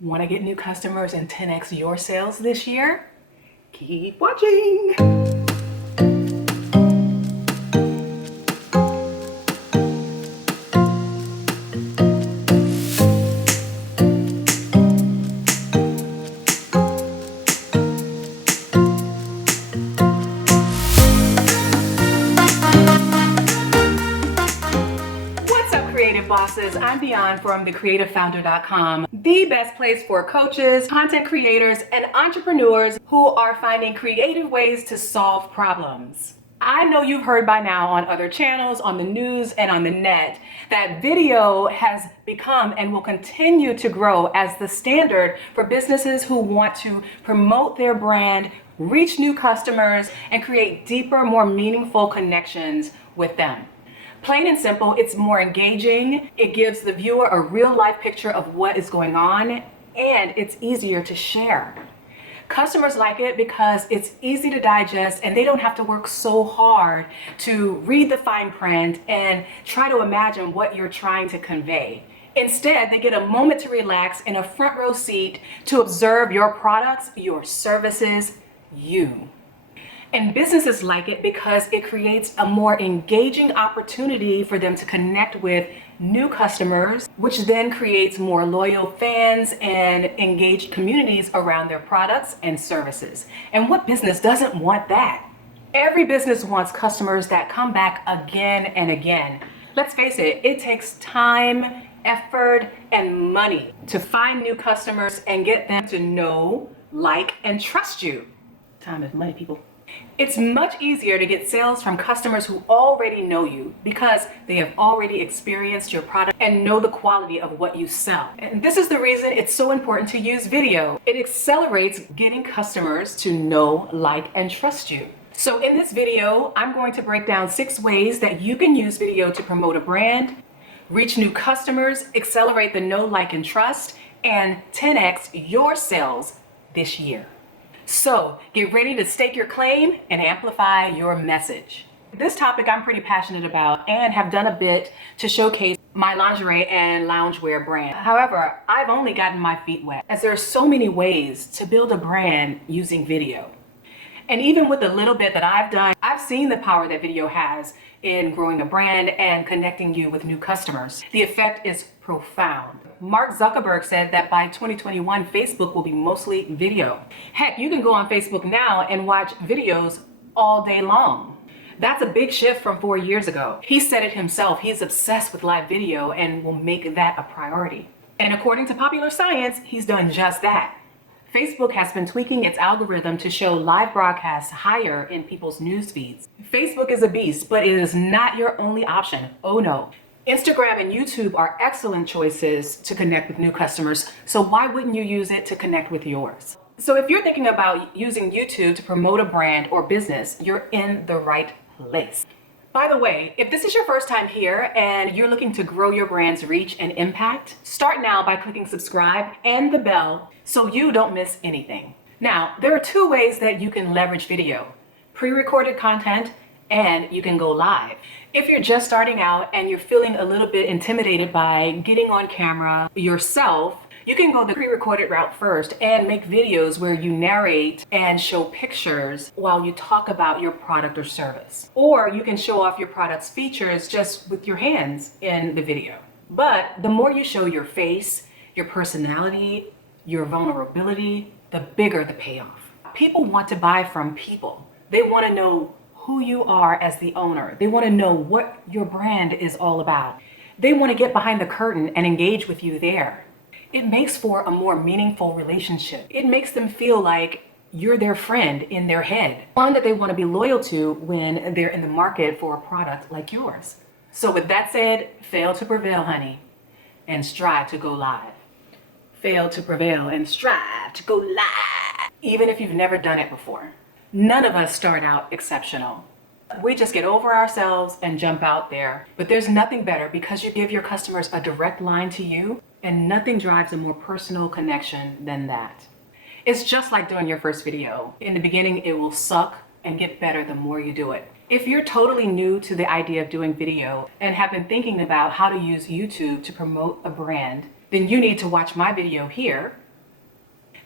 Want to get new customers and 10x your sales this year? Keep watching. Creative Bosses, I'm Dion from thecreativefounder.com, the best place for coaches, content creators, and entrepreneurs who are finding creative ways to solve problems. I know you've heard by now on other channels, on the news, and on the net that video has become and will continue to grow as the standard for businesses who want to promote their brand, reach new customers, and create deeper, more meaningful connections with them. Plain and simple, it's more engaging, it gives the viewer a real life picture of what is going on, and it's easier to share. Customers like it because it's easy to digest and they don't have to work so hard to read the fine print and try to imagine what you're trying to convey. Instead, they get a moment to relax in a front row seat to observe your products, your services, you. And businesses like it because it creates a more engaging opportunity for them to connect with new customers, which then creates more loyal fans and engaged communities around their products and services. And what business doesn't want that? Every business wants customers that come back again and again. Let's face it, it takes time, effort, and money to find new customers and get them to know, like, and trust you. Time is money, people. It's much easier to get sales from customers who already know you because they have already experienced your product and know the quality of what you sell. And this is the reason it's so important to use video. It accelerates getting customers to know, like, and trust you. So in this video, I'm going to break down 6 ways that you can use video to promote a brand, reach new customers, accelerate the know, like, and trust, and 10x your sales this year. So get ready to stake your claim and amplify your message. This topic I'm pretty passionate about and have done a bit to showcase my lingerie and loungewear brand. However, I've only gotten my feet wet as there are so many ways to build a brand using video. And even with the little bit that I've done, I've seen the power that video has in growing a brand and connecting you with new customers. The effect is profound. Mark Zuckerberg said that by 2021, Facebook will be mostly video. Heck, you can go on Facebook now and watch videos all day long. That's a big shift from 4 years ago. He said it himself. He's obsessed with live video and will make that a priority. And according to popular science, he's done just that. Facebook has been tweaking its algorithm to show live broadcasts higher in people's news feeds. Facebook is a beast, but it is not your only option. Oh no. Instagram and YouTube are excellent choices to connect with new customers, so why wouldn't you use it to connect with yours? So if you're thinking about using YouTube to promote a brand or business, you're in the right place. By the way, if this is your first time here and you're looking to grow your brand's reach and impact, start now by clicking subscribe and the bell so you don't miss anything. Now, there are 2 ways that you can leverage video: pre-recorded content and you can go live. If you're just starting out and you're feeling a little bit intimidated by getting on camera yourself, you can go the pre-recorded route first and make videos where you narrate and show pictures while you talk about your product or service. Or you can show off your product's features just with your hands in the video. But the more you show your face, your personality, your vulnerability, the bigger the payoff. People want to buy from people. They want to know who you are as the owner. They want to know what your brand is all about. They want to get behind the curtain and engage with you there. It makes for a more meaningful relationship. It makes them feel like you're their friend in their head, one that they want to be loyal to when they're in the market for a product like yours. So with that said, fail to prevail, honey, and strive to go live. Fail to prevail and strive to go live, even if you've never done it before. None of us start out exceptional. We just get over ourselves and jump out there. But there's nothing better because you give your customers a direct line to you, and nothing drives a more personal connection than that. It's just like doing your first video. In the beginning, it will suck and get better the more you do it. If you're totally new to the idea of doing video and have been thinking about how to use YouTube to promote a brand, then you need to watch my video here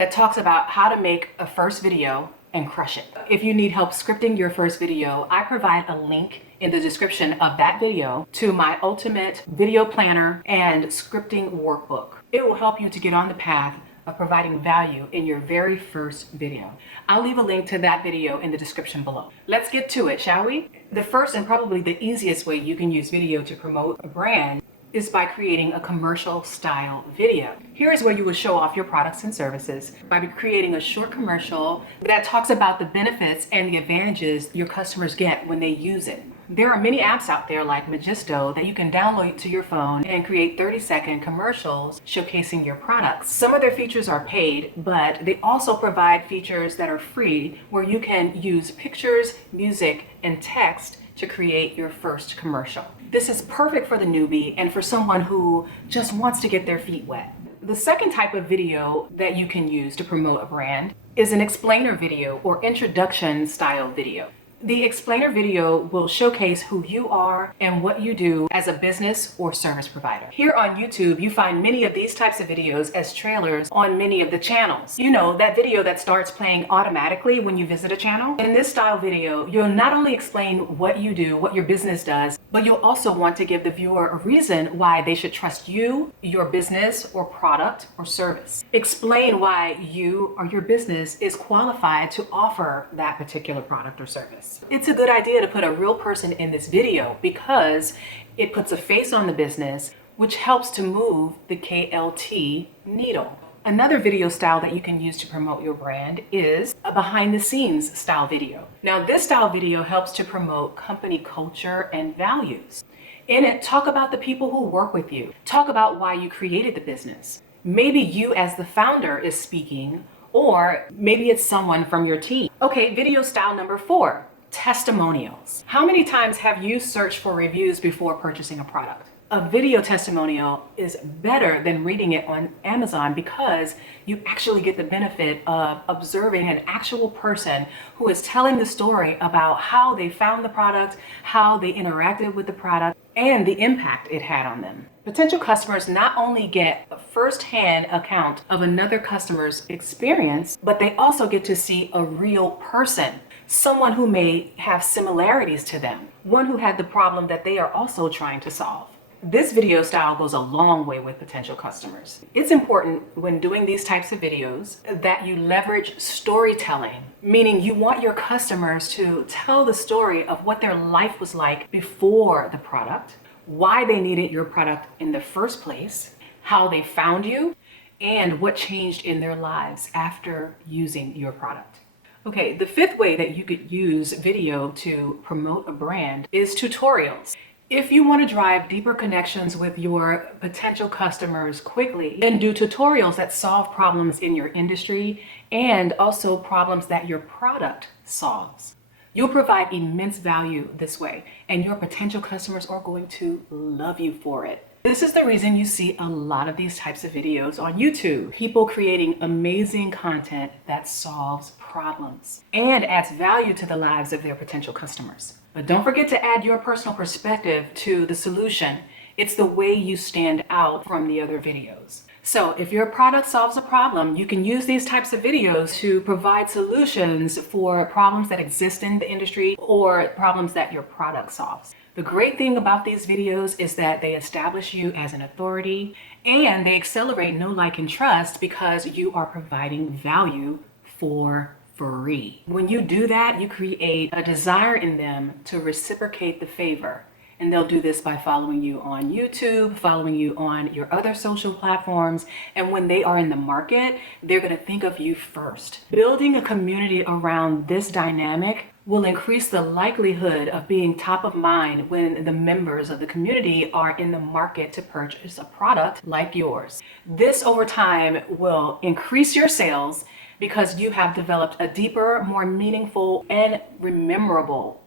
that talks about how to make a first video and crush it. If you need help scripting your first video, I provide a link in the description of that video to my ultimate video planner and scripting workbook. It will help you to get on the path of providing value in your very first video. I'll leave a link to that video in the description below. Let's get to it, shall we? The first and probably the easiest way you can use video to promote a brand is by creating a commercial style video. Here is where you would show off your products and services by creating a short commercial that talks about the benefits and the advantages your customers get when they use it. There are many apps out there like Magisto that you can download to your phone and create 30-second commercials showcasing your products. Some of their features are paid, but they also provide features that are free where you can use pictures, music, and text to create your first commercial. This is perfect for the newbie and for someone who just wants to get their feet wet. The second type of video that you can use to promote a brand is an explainer video or introduction style video. The explainer video will showcase who you are and what you do as a business or service provider. Here on YouTube, you find many of these types of videos as trailers on many of the channels. You know, that video that starts playing automatically when you visit a channel. In this style video, you'll not only explain what you do, what your business does, but you'll also want to give the viewer a reason why they should trust you, your business or product or service. Explain why you or your business is qualified to offer that particular product or service. It's a good idea to put a real person in this video because it puts a face on the business, which helps to move the KLT needle. Another video style that you can use to promote your brand is a behind the scenes style video. Now, this style video helps to promote company culture and values. In it, talk about the people who work with you. Talk about why you created the business. Maybe you as the founder is speaking, or maybe it's someone from your team. Okay, video style number 4. Testimonials. How many times have you searched for reviews before purchasing a product? A video testimonial is better than reading it on Amazon because you actually get the benefit of observing an actual person who is telling the story about how they found the product, how they interacted with the product, and the impact it had on them. Potential customers not only get a first-hand account of another customer's experience, but they also get to see a real person. Someone who may have similarities to them, one who had the problem that they are also trying to solve. This video style goes a long way with potential customers. It's important when doing these types of videos that you leverage storytelling, meaning you want your customers to tell the story of what their life was like before the product, why they needed your product in the first place, how they found you, and what changed in their lives after using your product. Okay, the 5th way that you could use video to promote a brand is tutorials. If you want to drive deeper connections with your potential customers quickly, then do tutorials that solve problems in your industry and also problems that your product solves. You'll provide immense value this way, and your potential customers are going to love you for it. This is the reason you see a lot of these types of videos on YouTube. People creating amazing content that solves problems and adds value to the lives of their potential customers. But don't forget to add your personal perspective to the solution. It's the way you stand out from the other videos. So if your product solves a problem, you can use these types of videos to provide solutions for problems that exist in the industry or problems that your product solves. The great thing about these videos is that they establish you as an authority and they accelerate know, like, and trust because you are providing value for free. When you do that, you create a desire in them to reciprocate the favor. And they'll do this by following you on YouTube, following you on your other social platforms. And when they are in the market, they're going to think of you first. Building a community around this dynamic will increase the likelihood of being top of mind when the members of the community are in the market to purchase a product like yours. This over time will increase your sales because you have developed a deeper, more meaningful, and memorable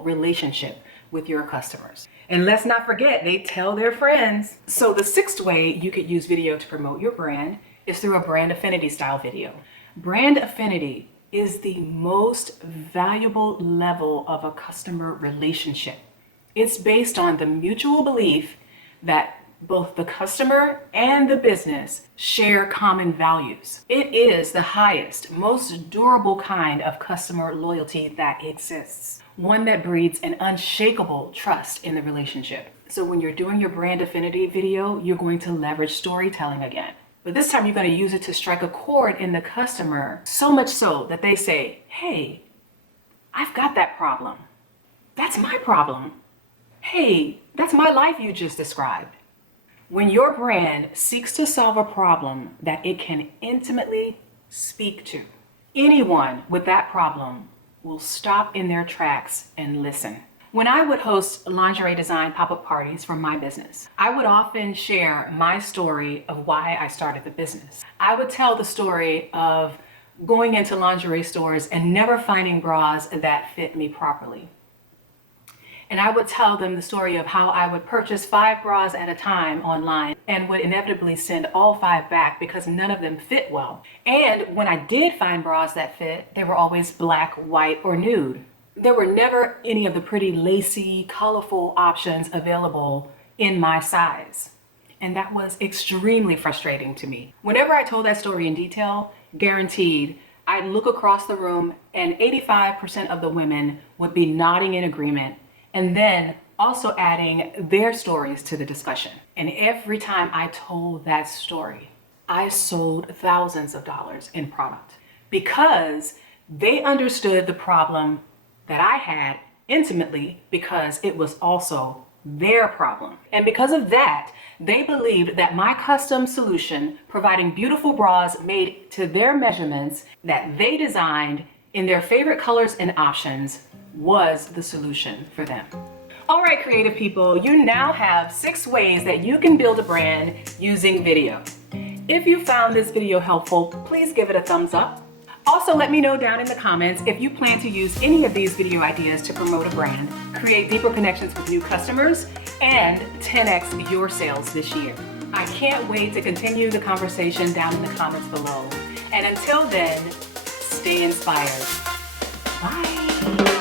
relationship with your customers. And let's not forget, they tell their friends. So the 6th way you could use video to promote your brand is through a brand affinity style video. Brand affinity is the most valuable level of a customer relationship. It's based on the mutual belief that both the customer and the business share common values. It is the highest, most durable kind of customer loyalty that exists, one that breeds an unshakable trust in the relationship. So when you're doing your brand affinity video, you're going to leverage storytelling again. But this time you're going to use it to strike a chord in the customer, so much so that they say, hey, I've got that problem. That's my problem. Hey, that's my life you just described. When your brand seeks to solve a problem that it can intimately speak to, anyone with that problem will stop in their tracks and listen. When I would host lingerie design pop-up parties for my business, I would often share my story of why I started the business. I would tell the story of going into lingerie stores and never finding bras that fit me properly. And I would tell them the story of how I would purchase 5 bras at a time online and would inevitably send all 5 back because none of them fit well. And when I did find bras that fit, they were always black, white, or nude. There were never any of the pretty, lacy, colorful options available in my size. And that was extremely frustrating to me. Whenever I told that story in detail, guaranteed, I'd look across the room and 85% of the women would be nodding in agreement, and then also adding their stories to the discussion. And every time I told that story, I sold thousands of dollars in product because they understood the problem that I had intimately, because it was also their problem. And because of that, they believed that my custom solution, providing beautiful bras made to their measurements that they designed in their favorite colors and options, was the solution for them. All right, creative people, you now have 6 ways that you can build a brand using video. If you found this video helpful, please give it a thumbs up. Also, let me know down in the comments if you plan to use any of these video ideas to promote a brand, create deeper connections with new customers, and 10x your sales this year. I can't wait to continue the conversation down in the comments below. And until then, stay inspired. Bye.